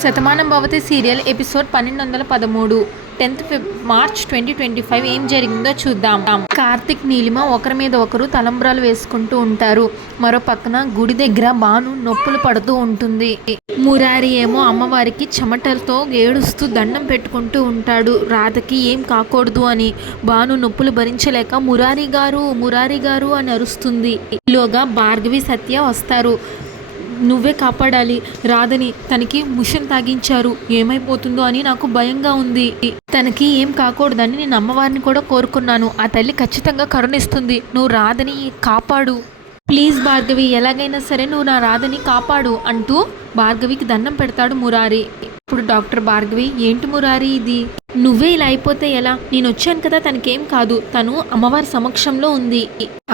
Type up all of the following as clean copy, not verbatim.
Shatamanam Bhavati serial episode 1213 10th March 2025 ఏం జరిగిందో చూద్దాం. కార్తిక్ నీలిమ ఒకరి మీద ఒకరు తలంబ్రాలు వేసుకుంటూ ఉంటారు. మరో పక్కన గుడి దగ్గర బాను నొప్పులు పడుతూ ఉంటుంది. మురారి ఏమో అమ్మవారికి చెమటలతో ఏడుస్తూ దండం పెట్టుకుంటూ ఉంటాడు. రాధకి ఏం కాకూడదు అని. బాను నొప్పులు భరించలేక మురారి గారు అని అరుస్తుంది. ఈలోగా భార్గవి సత్య వస్తారు. నువ్వే కాపాడాలి రాధని, తనకి ముషన్ తాగించారు, ఏమైపోతుందో అని నాకు భయంగా ఉంది. తనకి ఏం కాకూడదని నేను అమ్మవారిని కూడా కోరుకున్నాను. ఆ తల్లి ఖచ్చితంగా కరుణిస్తుంది. నువ్వు రాధని కాపాడు ప్లీజ్ భార్గవి, ఎలాగైనా సరే నువ్వు నా రాధని కాపాడు అంటూ భార్గవికి దండం పెడతాడు మురారి. ఇప్పుడు డాక్టర్ భార్గవి, ఏంటి మురారి ఇది, నువ్వే ఇలా అయిపోతే ఎలా? నేను వచ్చాను కదా, తనకేం కాదు, తను అమ్మవారి సమక్షంలో ఉంది,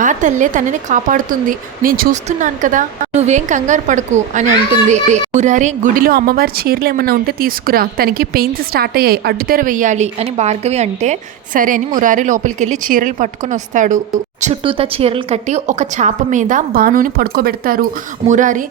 ఆ తల్లే తనని కాపాడుతుంది, నేను చూస్తున్నాను కదా, నువ్వేం కంగారు పడకు అని అంటుంది. మురారి, గుడిలో అమ్మవారి చీరలు ఏమన్నా ఉంటే తీసుకురా, తనకి పెయిన్స్ స్టార్ట్ అయ్యాయి, అడ్డుతెర వెయ్యాలి అని భార్గవి అంటే సరే అని మురారి లోపలికి వెళ్ళి చీరలు పట్టుకొని వస్తాడు. చుట్టూతా చీరలు కట్టి ఒక చాప మీద బానుని పడుకోబెడతారు. మురారి,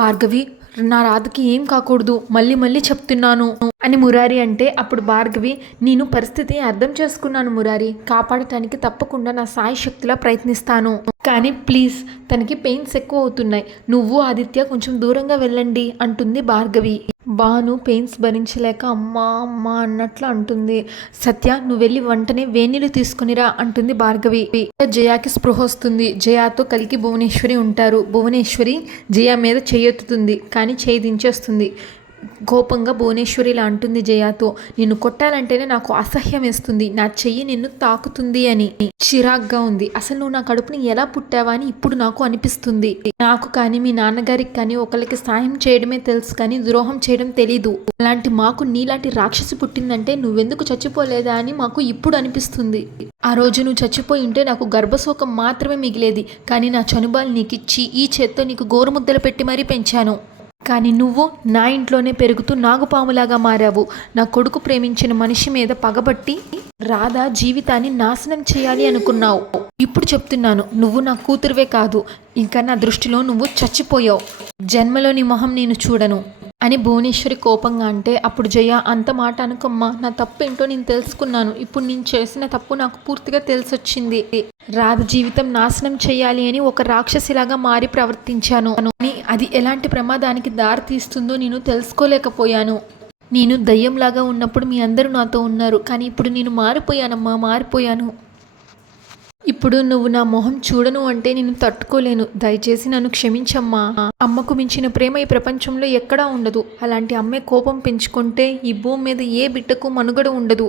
భార్గవి నా రాధకి ఏం కాకూడదు, మళ్ళీ చెప్తున్నాను అని మురారి అంటే అప్పుడు భార్గవి, నేను పరిస్థితి అర్థం చేసుకున్నాను మురారి, కాపాడటానికి తప్పకుండా నా సాయి శక్తిలా ప్రయత్నిస్తాను, కానీ ప్లీజ్ తనకి పెయిన్స్ ఎక్కువ అవుతున్నాయి, నువ్వు ఆదిత్య కొంచెం దూరంగా వెళ్ళండి అంటుంది భార్గవి. బాను పెయిన్స్ భరించలేక అమ్మా అన్నట్లు అంటుంది. సత్య, నువ్వు వెళ్ళి వెంటనే వేణీలు తీసుకునిరా అంటుంది భార్గవి. జయాకి స్పృహ వస్తుంది. జయాతో కలికి భువనేశ్వరి ఉంటారు. భువనేశ్వరి జయ మీద చేయెత్తుతుంది, కానీ చేయి దించేస్తుంది. కోపంగా భువనేశ్వరి ఇలా అంటుంది జయాతో, నిన్ను కొట్టాలంటేనే నాకు అసహ్యం వేస్తుంది, నా చెయ్యి నిన్ను తాకుతుంది అని. చిరాగ్గా ఉంది. అసలు నువ్వు నా కడుపుని ఎలా పుట్టావా అని ఇప్పుడు నాకు అనిపిస్తుంది. నాకు కానీ మీ నాన్నగారికి కానీ ఒకరికి సాయం చేయడమే తెలుసు, కానీ ద్రోహం చేయడం తెలీదు. అలాంటి మాకు నీలాంటి రాక్షసి పుట్టిందంటే నువ్వెందుకు చచ్చిపోలేదా అని మాకు ఇప్పుడు అనిపిస్తుంది. ఆ రోజు నువ్వు చచ్చిపోయి ఉంటే నాకు గర్భశోకం మాత్రమే మిగిలేది, కానీ నా చనుబాలు నీకు ఇచ్చి ఈ చేత్తో నీకు గోరుముద్దలు పెట్టి మరీ పెంచాను. కానీ నువ్వు నా ఇంట్లోనే పెరుగుతూ నాగుపాములాగా మారావు. నా కొడుకు ప్రేమించిన మనిషి మీద పగబట్టి రాధ జీవితాన్ని నాశనం చేయాలి అనుకున్నావు. ఇప్పుడు చెప్తున్నాను, నువ్వు నా కూతురువే కాదు, ఇంకా నా దృష్టిలో నువ్వు చచ్చిపోయావు. జన్మలోని మొహం నేను చూడను అని భువనేశ్వరి కోపంగా అంటే అప్పుడు జయ, అంత మాట అనుకమ్మా, నా తప్పు ఏంటో నేను తెలుసుకున్నాను, ఇప్పుడు నేను చేసిన తప్పు నాకు పూర్తిగా తెలిసొచ్చింది. రాధ జీవితం నాశనం చేయాలి అని ఒక రాక్షసిలాగా మారి ప్రవర్తించాను అని అది ఎలాంటి ప్రమాదానికి దారి తీస్తుందో నేను తెలుసుకోలేకపోయాను. నేను దయ్యంలాగా ఉన్నప్పుడు మీ అందరూ నాతో ఉన్నారు, కానీ ఇప్పుడు నేను మారిపోయానమ్మా, మారిపోయాను. ఇప్పుడు నువ్వు నా మొహం చూడను అంటే నేను తట్టుకోలేను, దయచేసి నన్ను క్షమించమ్మా. అమ్మకు మించిన ప్రేమ ఈ ప్రపంచంలో ఎక్కడా ఉండదు. అలాంటి అమ్మే కోపం పెంచుకుంటే ఈ భూమి మీద ఏ బిడ్డకు మనుగడ ఉండదు.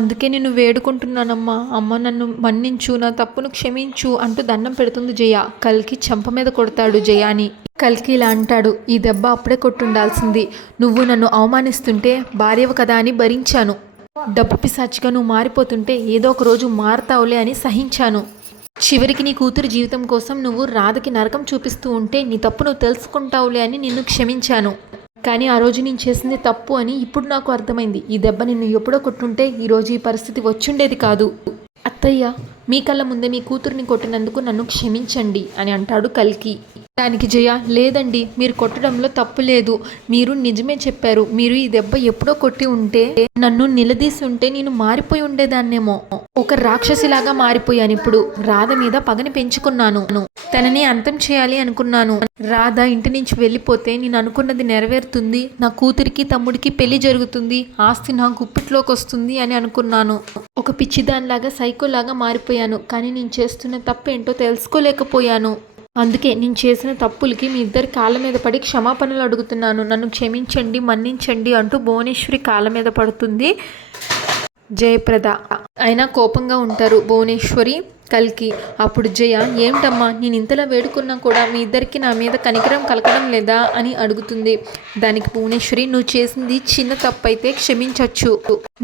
అందుకే నేను వేడుకుంటున్నానమ్మా, అమ్మ నన్ను మన్నించు, నా తప్పును క్షమించు అంటూ దండం పెడుతుంది జయ. కల్కి చెంప మీద కొడతాడు జయాని. కల్కి ఇలా అంటాడు, ఈ దెబ్బ అప్పుడే కొట్టుండాల్సింది, నువ్వు నన్ను అవమానిస్తుంటే భార్యవు కదా అని భరించాను. డబ్బు పిశాచిగా నువ్వు మారిపోతుంటే ఏదో ఒక రోజు మారతావులే అని సహించాను. చివరికి నీ కూతురు జీవితం కోసం నువ్వు రాధకి నరకం చూపిస్తూ ఉంటే నీ తప్పు నువ్వు తెలుసుకుంటావులే అని నిన్ను క్షమించాను. కానీ ఆ రోజు నేను చేసింది తప్పు అని ఇప్పుడు నాకు అర్థమైంది. ఈ దెబ్బ నిన్ను ఎప్పుడో కొట్టుంటే ఈరోజు ఈ పరిస్థితి వచ్చుండేది కాదు. అత్తయ్య, మీ కళ్ళ ముందే మీ కూతురిని కొట్టినందుకు నన్ను క్షమించండి అని అంటాడు కల్కి. దానికి జయ, లేదండి, మీరు కొట్టడంలో తప్పు లేదు, మీరు నిజమే చెప్పారు, మీరు ఈ దెబ్బ ఎప్పుడో కొట్టి ఉంటే నన్ను నిలదీసి ఉంటే నేను మారిపోయి ఉండేదాన్నేమో. ఒక రాక్షసిలాగా మారిపోయాను. ఇప్పుడు రాధ మీద పగని పెంచుకున్నాను, తనని అంతం చేయాలి అనుకున్నాను. రాధ ఇంటి నుంచి వెళ్ళిపోతే నేను అనుకున్నది నెరవేరుతుంది, నా కూతురికి తమ్ముడికి పెళ్లి జరుగుతుంది, ఆస్తి నా గుప్పిట్లోకి వస్తుంది అని అనుకున్నాను. ఒక పిచ్చిదానిలాగా సైకోలాగా మారిపోయాను, కానీ నేను చేస్తున్న తప్పు ఏంటో తెలుసుకోలేకపోయాను. అందుకే నేను చేసిన తప్పులకి మీ ఇద్దరి కాళ్ళ మీద పడి క్షమాపణలు అడుగుతున్నాను, నన్ను క్షమించండి, మన్నించండి అంటూ భువనేశ్వరి కాళ్ళ మీద పడుతుంది జయప్రద. అయినా కోపంగా ఉంటారు భువనేశ్వరి, కల్కి. అప్పుడు జయ, ఏమిటమ్మా, నేను ఇంతలా వేడుకున్నా కూడా మీ ఇద్దరికి నా మీద కనికరం కలకడం లేదా అని అడుగుతుంది. దానికి భువనేశ్వరి, నువ్వు చేసింది చిన్న తప్పు అయితే క్షమించవచ్చు,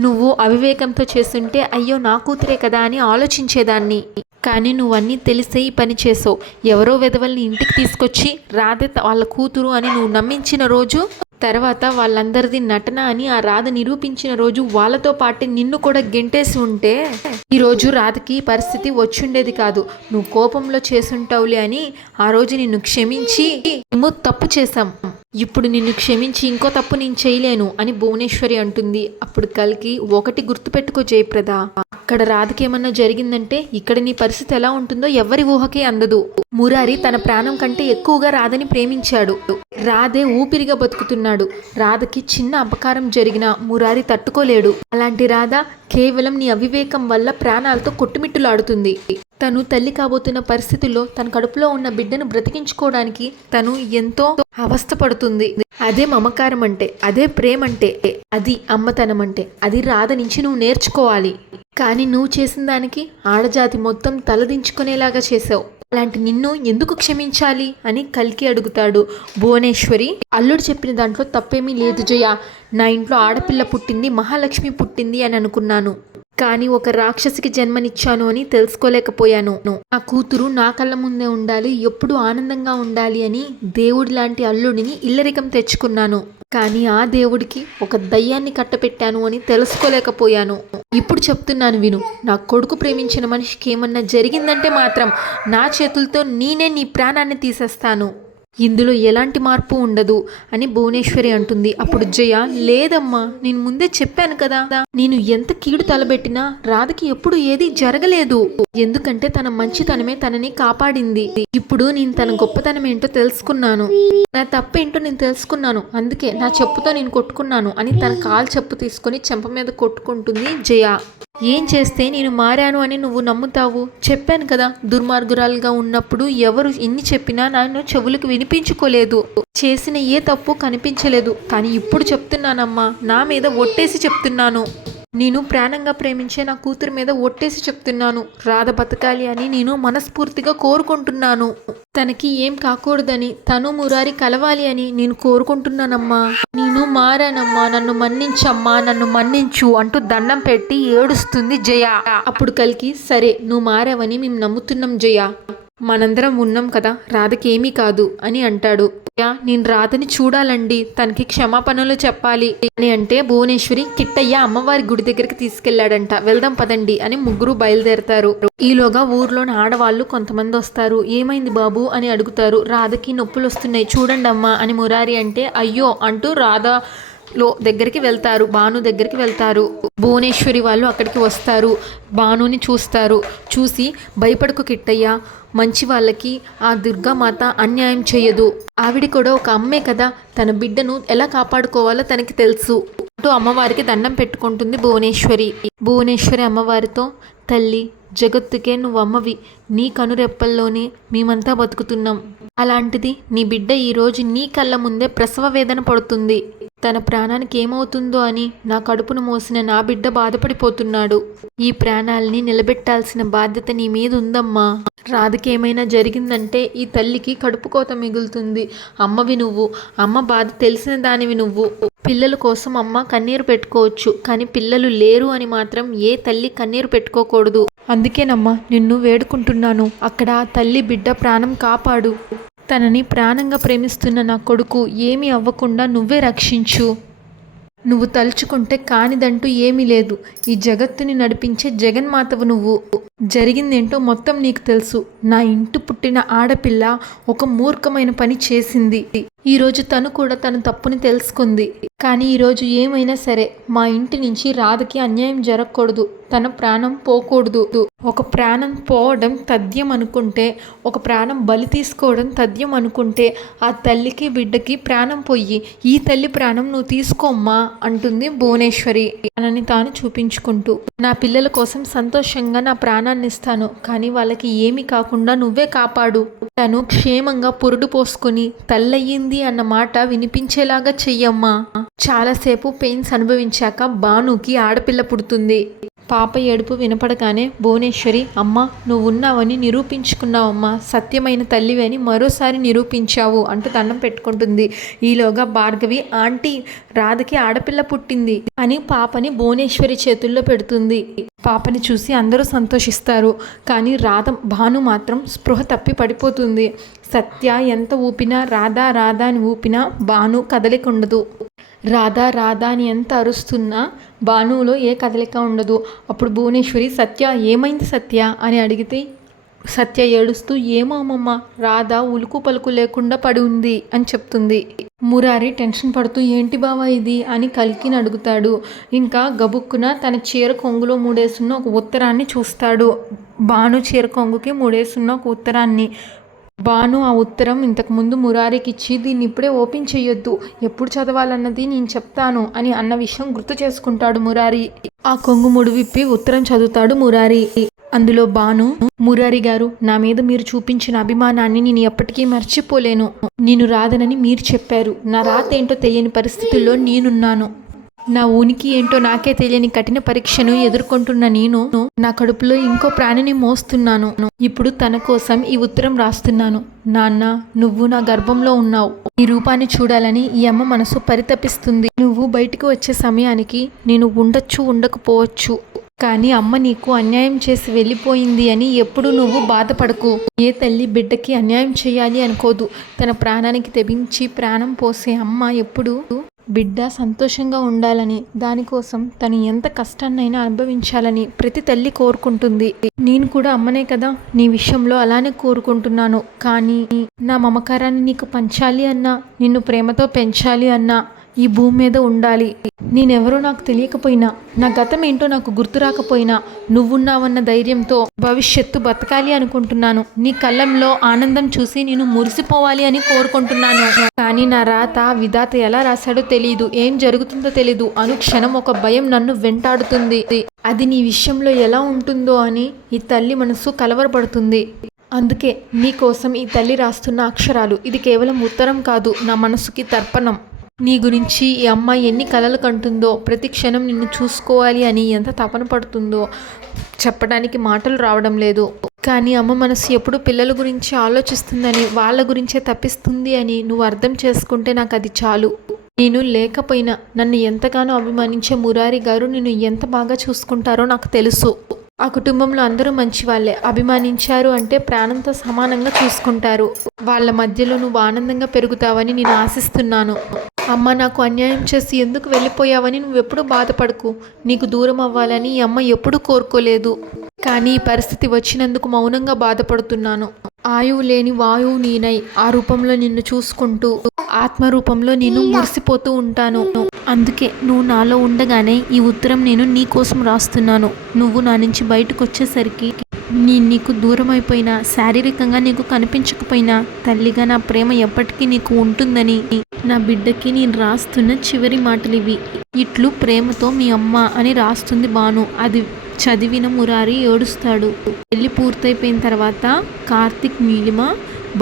నువ్వు అవివేకంతో చేస్తుంటే అయ్యో నా కూతురే కదా అని ఆలోచించేదాన్ని, కానీ నువ్వన్నీ తెలిసే ఈ పని చేసావు. ఎవరో వెధవల్ని ఇంటికి తీసుకొచ్చి రాధే వాళ్ళ కూతురు అని నువ్వు నమ్మించిన రోజు తర్వాత వాళ్ళందరిది నటన అని ఆ రాధ నిరూపించిన రోజు వాళ్ళతో పాటు నిన్ను కూడా గెంటేసి ఉంటే ఈరోజు రాధకి పరిస్థితి వచ్చుండేది కాదు. నువ్వు కోపంలో చేసుంటావులే అని ఆ రోజు నిన్ను క్షమించి మేము తప్పు చేశాం, ఇప్పుడు నిన్ను క్షమించి ఇంకో తప్పు నేను చేయలేను అని భువనేశ్వరి అంటుంది. అప్పుడు కల్కి ఒకటి గుర్తుపెట్టుకో జయప్రద, అక్కడ రాధకి ఏమన్నా జరిగిందంటే ఇక్కడ నీ పరిస్థితి ఎలా ఉంటుందో ఎవరి ఊహకే అందదు. మురారి తన ప్రాణం కంటే ఎక్కువగా రాధని ప్రేమించాడు. రాధే ఊపిరిగా బతుకుతున్నాడు. రాధకి చిన్న అపకారం జరిగినా మురారి తట్టుకోలేడు. అలాంటి రాధ కేవలం నీ అవివేకం వల్ల ప్రాణాలతో కొట్టుమిట్టులాడుతుంది. తను తల్లి కాబోతున్న పరిస్థితుల్లో తన కడుపులో ఉన్న బిడ్డను బ్రతికించుకోవడానికి తను ఎంతో అవస్థపడుతుంది. అదే మమకారం అంటే, అదే ప్రేమ అంటే, అది అమ్మతనం అంటే. అది రాధ నుంచి నువ్వు నేర్చుకోవాలి. కానీ నువ్వు చేసిన దానికి ఆడజాతి మొత్తం తలదించుకునేలాగా చేసావు. అలాంటి నిన్ను ఎందుకు క్షమించాలి అని కల్కి అడుగుతాడు. భువనేశ్వరి, అల్లుడు చెప్పిన దాంట్లో తప్పేమీ లేదు జయ. నా ఇంట్లో ఆడపిల్ల పుట్టింది, మహాలక్ష్మి పుట్టింది అని అనుకున్నాను. కానీ ఒక రాక్షసికి జన్మనిచ్చాను అని తెలుసుకోలేకపోయాను. నా కూతురు నా కళ్ళ ముందే ఉండాలి, ఎప్పుడూ ఆనందంగా ఉండాలి అని దేవుడి లాంటి అల్లుడిని ఇల్లరికం తెచ్చుకున్నాను. కానీ ఆ దేవుడికి ఒక దయ్యాన్ని కట్టపెట్టాను అని తెలుసుకోలేకపోయాను. ఇప్పుడు చెప్తున్నాను విను, నా కొడుకు ప్రేమించిన మనిషికి ఏమన్నా జరిగిందంటే మాత్రం నా చేతులతో నేనే నీ ప్రాణాన్ని తీసేస్తాను. ఇందులో ఎలాంటి మార్పు ఉండదు అని భువనేశ్వరి అంటుంది. అప్పుడు జయ, లేదమ్మా, నేను ముందే చెప్పాను కదా, నేను ఎంత కీడు తలబెట్టినా రాధకి ఎప్పుడు ఏది జరగలేదు. ఎందుకంటే తన మంచితనమే తనని కాపాడింది. ఇప్పుడు నేను తన గొప్పతనం ఏంటో తెలుసుకున్నాను, నా తప్పేంటో నేను తెలుసుకున్నాను, అందుకే నా చెప్పుతో నేను కొట్టుకున్నాను అని తన కాలు చెప్పు తీసుకొని చెంప మీద కొట్టుకుంటుంది జయ. ఏం చేస్తే నేను మారాను అని నువ్వు నమ్ముతావు? చెప్పాను కదా, దుర్మార్గురాలుగా ఉన్నప్పుడు ఎవరు ఎన్ని చెప్పినా నన్ను చెవులకు వినిపించుకోలేదు. చేసిన ఏ తప్పు కనిపించలేదు. కానీ ఇప్పుడు చెప్తున్నానమ్మా, నా మీద ఒట్టేసి చెప్తున్నాను. నేను ప్రాణంగా ప్రేమించే నా కూతురు మీద ఒట్టేసి చెప్తున్నాను. రాధ బతకాలి అని నేను మనస్ఫూర్తిగా కోరుకుంటున్నాను. తనకి ఏం కాకూడదని, తను మురారి కలవాలి అని నేను కోరుకుంటున్నానమ్మా. నేను మారానమ్మా, నన్ను మన్నించమ్మా, నన్ను మన్నించు అంటూ దండం పెట్టి ఏడుస్తుంది జయ. అప్పుడు కల్కి, సరే నువ్వు మారావని మేము నమ్ముతున్నాం జయ, మనందరం ఉన్నాం కదా, రాధకి ఏమీ కాదు అని అంటాడు. నేను రాధని చూడాలండి, తనకి క్షమాపణలు చెప్పాలి అని అంటే భువనేశ్వరి, కిట్టయ్య అమ్మవారి గుడి దగ్గరికి తీసుకెళ్లాడంట, వెళ్దాం పదండి అని ముగ్గురు బయలుదేరతారు. ఈలోగా ఊర్లోని ఆడవాళ్ళు కొంతమంది వస్తారు. ఏమైంది బాబు అని అడుగుతారు. రాధకి నొప్పులు వస్తున్నాయి చూడండి అమ్మా అని మురారి అంటే, అయ్యో అంటూ రాధ దగ్గరికి వెళ్తారు, భాను దగ్గరికి వెళ్తారు. భువనేశ్వరి వాళ్ళు అక్కడికి వస్తారు, భానుని చూస్తారు. చూసి, భయపడకు కిట్టయ్య, మంచి వాళ్ళకి ఆ దుర్గామాత అన్యాయం చేయదు, ఆవిడ కూడా ఒక అమ్మే కదా, తన బిడ్డను ఎలా కాపాడుకోవాలో తనకి తెలుసు అంటూ అమ్మవారికి దండం పెట్టుకుంటుంది భువనేశ్వరి. భువనేశ్వరి అమ్మవారితో, తల్లి జగత్తుకే నువ్వు అమ్మవి, నీ కనురెప్పల్లోనే మేమంతా బతుకుతున్నాం. అలాంటిది నీ బిడ్డ ఈరోజు నీ కళ్ళ ముందే ప్రసవ వేదన పడుతుంది. తన ప్రాణానికి ఏమవుతుందో అని నా కడుపును మోసిన నా బిడ్డ బాధపడిపోతున్నాడు. ఈ ప్రాణాలని నిలబెట్టాల్సిన బాధ్యత నీ మీద ఉందమ్మా. రాధకి ఏమైనా జరిగిందంటే ఈ తల్లికి కడుపు కోత మిగులుతుంది. అమ్మవి నువ్వు, అమ్మ బాధ తెలిసిన దానివి నువ్వు. పిల్లల కోసం అమ్మ కన్నీరు పెట్టుకోవచ్చు, కానీ పిల్లలు లేరు అని మాత్రం ఏ తల్లి కన్నీరు పెట్టుకోకూడదు. అందుకేనమ్మా నిన్ను వేడుకుంటున్నాను, అక్కడ తల్లి బిడ్డ ప్రాణం కాపాడు. తనని ప్రాణంగా ప్రేమిస్తున్న నా కొడుకు ఏమీ అవ్వకుండా నువ్వే రక్షించు. నువ్వు తలుచుకుంటే కానిదంటూ ఏమీ లేదు. ఈ జగత్తుని నడిపించే జగన్మాతవు నువ్వు. జరిగిందేంటో మొత్తం నీకు తెలుసు. నా ఇంటి పుట్టిన ఆడపిల్ల ఒక మూర్ఖమైన పని చేసింది. ఈరోజు తను కూడా తన తప్పుని తెలుసుకుంది. కానీ ఈరోజు ఏమైనా సరే మా ఇంటి నుంచి రాధకి అన్యాయం జరగకూడదు, తన ప్రాణం పోకూడదు. ఒక ప్రాణం పోవడం తథ్యం అనుకుంటే, ఒక ప్రాణం బలి తీసుకోవడం తథ్యం అనుకుంటే ఆ తల్లికి బిడ్డకి ప్రాణం పోయి ఈ తల్లి ప్రాణం నువ్వు తీసుకోమ్మా అంటుంది భువనేశ్వరి తనని తాను చూపించుకుంటూ. నా పిల్లల కోసం సంతోషంగా నా ప్రాణాన్ని ఇస్తాను, కానీ వాళ్ళకి ఏమీ కాకుండా నువ్వే కాపాడు. తను క్షేమంగా పురుడు పోసుకుని తల్లయ్యింది అన్న మాట వినిపించేలాగా చెయ్యమ్మా. చాలాసేపు పెయిన్స్ అనుభవించాక భానుకి ఆడపిల్ల పుడుతుంది. పాప ఏడుపు వినపడగానే భువనేశ్వరి, అమ్మ నువ్వు ఉన్నావని నిరూపించుకున్నావమ్మా, సత్యమైన తల్లివి అని మరోసారి నిరూపించావు అంటూ దండం పెట్టుకుంటుంది. ఈలోగా భార్గవి, ఆంటీ రాధకి ఆడపిల్ల పుట్టింది అని పాపని భువనేశ్వరి చేతుల్లో పెడుతుంది. పాపని చూసి అందరూ సంతోషిస్తారు. కానీ భాను మాత్రం స్పృహ తప్పి పడిపోతుంది. సత్య ఎంత ఊపినా రాధా రాధా అని ఊపినా భాను కదలిక ఉండదు. రాధా రాధా అని ఎంత అరుస్తున్నా భానులో ఏ కదలిక ఉండదు. అప్పుడు భువనేశ్వరి సత్య ఏమైంది సత్య అని అడిగితే సత్య ఏడుస్తూ ఏమో అమ్మమ్మ రాధ ఉలుకు పలుకు లేకుండా పడి ఉంది అని చెప్తుంది. మురారి టెన్షన్ పడుతూ ఏంటి బావా ఇది అని కల్కిని అడుగుతాడు. ఇంకా గబుక్కున తన చీర కొంగులో మూడేసున్న ఒక ఉత్తరాన్ని చూస్తాడు. భాను చీర కొంగుకి మూడేసున్న ఒక ఉత్తరాన్ని. భాను ఆ ఉత్తరం ఇంతకుముందు మురారికి ఇచ్చి దీన్ని ఇప్పుడే ఓపెన్ చెయ్యొద్దు, ఎప్పుడు చదవాలన్నది నేను చెప్తాను అని అన్న విషయం గుర్తు చేసుకుంటాడు మురారి. ఆ కొంగు ముడి విప్పి ఉత్తరం చదువుతాడు మురారి. అందులో భాను, మురారి గారు, నా మీద మీరు చూపించిన అభిమానాన్ని నేను ఎప్పటికీ మర్చిపోలేను. నేను రాదనని మీరు చెప్పారు. నా రాత ఏంటో తెలియని పరిస్థితుల్లో నేనున్నాను. నా ఉనికి ఏంటో నాకే తెలియని కఠిన పరీక్షను ఎదుర్కొంటున్న నేను నా కడుపులో ఇంకో ప్రాణిని మోస్తున్నాను. ఇప్పుడు తన కోసం ఈ ఉత్తరం రాస్తున్నాను. నాన్న, నువ్వు నా గర్భంలో ఉన్నావు. నీ రూపాన్ని చూడాలని ఈ అమ్మ మనసు పరితపిస్తుంది. నువ్వు బయటకు వచ్చే సమయానికి నేను ఉండొచ్చు, ఉండకపోవచ్చు. కానీ అమ్మ నీకు అన్యాయం చేసి వెళ్ళిపోయింది అని ఎప్పుడు నువ్వు బాధపడకు. ఏ తల్లి బిడ్డకి అన్యాయం చేయాలి అనుకోదు. తన ప్రాణానికి తెగించి ప్రాణం పోసే అమ్మ ఎప్పుడు బిడ్డ సంతోషంగా ఉండాలని, దానికోసం తను ఎంత కష్టాన్నైనా అనుభవించాలని ప్రతి తల్లి కోరుకుంటుంది. నేను కూడా అమ్మనే కదా, నీ విషయంలో అలానే కోరుకుంటున్నాను. కానీ నా మమకారాన్ని నీకు పంచాలి అన్నా, నిన్ను ప్రేమతో పెంచాలి అన్నా ఈ భూమి మీద ఉండాలి. నేనెవరో నాకు తెలియకపోయినా, నా గతం ఏంటో నాకు గుర్తు రాకపోయినా నువ్వున్నావన్న ధైర్యంతో భవిష్యత్తు బతకాలి అనుకుంటున్నాను. నీ కళ్ళంలో ఆనందం చూసి నేను మురిసిపోవాలి అని కోరుకుంటున్నాను. కానీ నా రాత విధాత ఎలా రాశాడో తెలీదు, ఏం జరుగుతుందో తెలీదు. అనుక్షణం ఒక భయం నన్ను వెంటాడుతుంది. అది నీ విషయంలో ఎలా ఉంటుందో అని ఈ తల్లి మనసు కలవరపడుతుంది. అందుకే నీకోసం ఈ తల్లి రాస్తున్న అక్షరాలు. ఇది కేవలం ఉత్తరం కాదు, నా మనసుకి తర్పణం. నీ గురించి ఈ అమ్మాయి ఎన్ని కలలు కంటుందో, ప్రతి క్షణం నిన్ను చూసుకోవాలి అని ఎంత తపన పడుతుందో చెప్పడానికి మాటలు రావడం లేదు. కానీ అమ్మ మనసు ఎప్పుడు పిల్లల గురించి ఆలోచిస్తుందని, వాళ్ళ గురించే తప్పిస్తుంది అని నువ్వు అర్థం చేసుకుంటే నాకు అది చాలు. నేను లేకపోయినా నన్ను ఎంతగానో అభిమానించే మురారి గారు నిన్ను ఎంత బాగా చూసుకుంటారో నాకు తెలుసు. ఆ కుటుంబంలో అందరూ మంచి వాళ్ళే. అభిమానించారు అంటే ప్రాణంతో సమానంగా చూసుకుంటారు. వాళ్ళ మధ్యలో నువ్వు ఆనందంగా పెరుగుతావని నేను ఆశిస్తున్నాను. అమ్మ నాకు అన్యాయం చేసి ఎందుకు వెళ్ళిపోయావని నువ్వెప్పుడు బాధపడకు. నీకు దూరం అవ్వాలని ఈ అమ్మ ఎప్పుడూ కోరుకోలేదు. కానీ ఈ పరిస్థితి వచ్చినందుకు మౌనంగా బాధపడుతున్నాను. ఆయువు లేని వాయువు నేనై ఆ రూపంలో నిన్ను చూసుకుంటూ ఆత్మరూపంలో నేను మురిసిపోతూ ఉంటాను. అందుకే నువ్వు నాలో ఉండగానే ఈ ఉత్తరం నేను నీ కోసం రాస్తున్నాను. నువ్వు నా నుంచి బయటకు వచ్చేసరికి నేను నీకు దూరం అయిపోయినా, శారీరకంగా నీకు కనిపించకపోయినా తల్లిగా నా ప్రేమ ఎప్పటికీ నీకు ఉంటుందని నా బిడ్డకి నేను రాస్తున్న చివరి మాటలు ఇవి. ఇట్లు ప్రేమతో మీ అమ్మ అని రాస్తుంది భాను. అది చదివిన మురారి ఏడుస్తాడు. పెళ్లి పూర్తయిపోయిన తర్వాత కార్తిక్, నీలిమ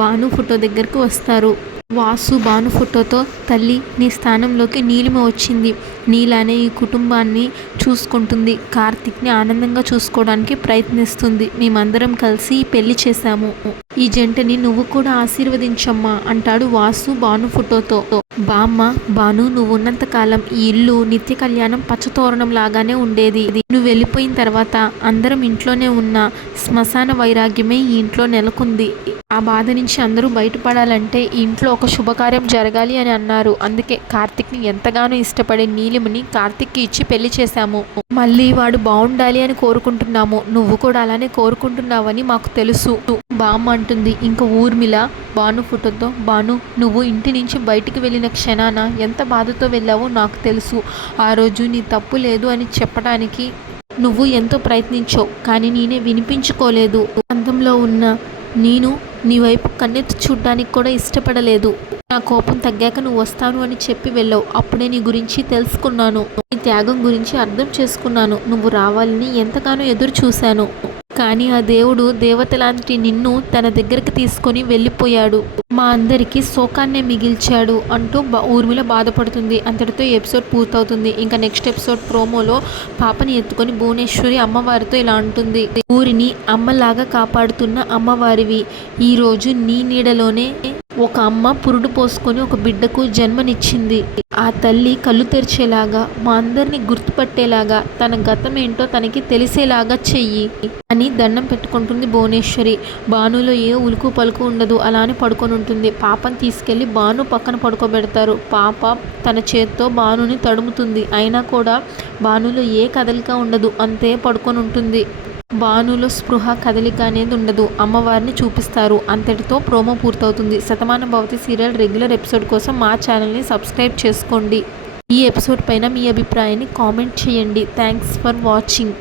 భాను ఫోటో దగ్గరకు వస్తారు. వాసు భాను ఫోటోతో తల్లి నీ స్థానంలోకి నీలిమ వచ్చింది, నీలానే ఈ కుటుంబాన్ని చూసుకుంటుంది, కార్తిక్ని ఆనందంగా చూసుకోవడానికి ప్రయత్నిస్తుంది. మేమందరం కలిసి పెళ్లి చేశాము. ఈ జంటని నువ్వు కూడా ఆశీర్వదించమ్మా అంటాడు వాసు భాను ఫోటోతో. బామ్మ, భాను నువ్వు ఉన్నంత కాలం ఈ ఇల్లు నిత్య కళ్యాణం పచ్చతోరణం లాగానే ఉండేది. నువ్వు వెళ్ళిపోయిన తర్వాత అందరం ఇంట్లోనే ఉన్న శ్మశాన వైరాగ్యమే ఈ ఇంట్లో నెలకొంది. ఆ బాధ నుంచి అందరూ బయటపడాలంటే ఈ ఇంట్లో ఒక శుభకార్యం జరగాలి అని అన్నారు. అందుకే కార్తిక్ని ఎంతగానో ఇష్టపడే నీలిమని కార్తిక్కి ఇచ్చి పెళ్లి చేశాము. మళ్ళీ వాడు బాగుండాలి అని కోరుకుంటున్నాము. నువ్వు కూడా అలానే కోరుకుంటున్నావని మాకు తెలుసు బామ్మ అంటుంది. ఇంకా ఊర్మిళ భాను ఫోటోతో, భాను నువ్వు ఇంటి నుంచి బయటికి వెళ్ళిన క్షణాన ఎంత బాధతో వెళ్ళావో నాకు తెలుసు. ఆ రోజు నీ తప్పు లేదు అని చెప్పడానికి నువ్వు ఎంతో ప్రయత్నించావు, కానీ నేనే వినిపించుకోలేదు. అంతంలో ఉన్న నేను నీ వైపు కన్నెత్తి చూడ్డానికి కూడా ఇష్టపడలేదు. నా కోపం తగ్గాక నువ్వు వస్తాను అని చెప్పి వెళ్ళావు. అప్పుడే నీ గురించి తెలుసుకున్నాను, నీ త్యాగం గురించి అర్థం చేసుకున్నాను. నువ్వు రావాలని ఎంతగానో ఎదురు చూశాను. కానీ ఆ దేవుడు దేవత లాంటి నిన్ను తన దగ్గరికి తీసుకొని వెళ్ళిపోయాడు. మా అందరికీ శోకాన్నే మిగిల్చాడు అంటూ ఊర్మిళ బాధపడుతుంది. అంతటితో ఎపిసోడ్ పూర్తవుతుంది. ఇంకా నెక్స్ట్ ఎపిసోడ్ ప్రోమోలో పాపని ఎత్తుకొని భువనేశ్వరి అమ్మవారితో ఇలా అంటుంది. ఊరిని అమ్మలాగా కాపాడుతున్న అమ్మవారివి, ఈరోజు నీ నీడలోనే ఒక అమ్మ పురుడు పోసుకొని ఒక బిడ్డకు జన్మనిచ్చింది. ఆ తల్లి కళ్ళు తెరిచేలాగా, మా అందరినీ గుర్తుపట్టేలాగా, తన గతం ఏంటో తనకి తెలిసేలాగా చెయ్యి అని దండం పెట్టుకుంటుంది భువనేశ్వరి. భానులో ఏ ఉలుకు పలుకు ఉండదు, అలానే పడుకొని ఉంటుంది. పాపని తీసుకెళ్లి భాను పక్కన పడుకోబెడతారు. పాప తన చేత్తో భానుని తడుముతుంది. అయినా కూడా భానులో ఏ కదలిక ఉండదు, అంతే పడుకొని ఉంటుంది. భానులో స్పృహ కదలిక అనేది ఉండదు. అమ్మవారిని చూపిస్తారు. అంతటితో ప్రోమో పూర్తవుతుంది. Shatamanam Bhavati serial regular episode కోసం మా ఛానల్ని సబ్స్క్రైబ్ చేసుకోండి. ఈ ఎపిసోడ్ పైన మీ అభిప్రాయాన్ని కామెంట్ చేయండి. Thanks for watching.